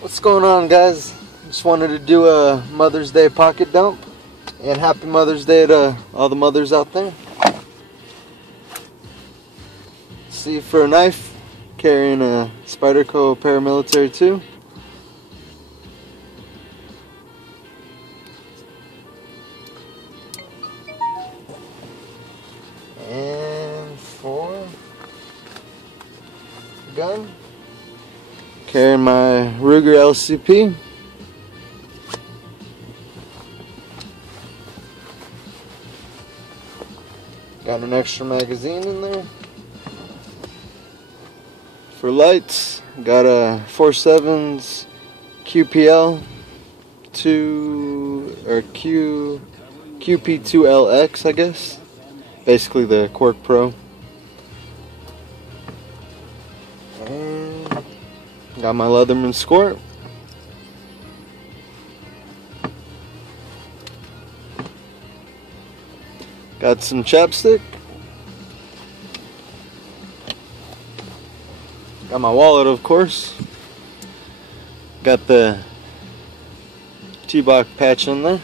What's going on, guys? Just wanted to do a Mother's Day pocket dump, and happy Mother's Day to all the mothers out there. See, for a knife, carrying a Spyderco Paramilitary 2. And for gun, carrying my Ruger LCP. Got an extra magazine in there. For lights, got a 4.7's QPL 2 or QP2LX, I guess. Basically the Quark Pro. And got my Leatherman Squirt. Got some chapstick. Got my wallet, of course. Got the T-Box patch in there.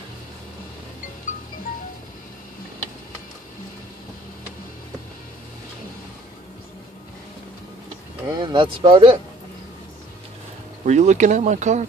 And that's about it. Were you looking at my cock?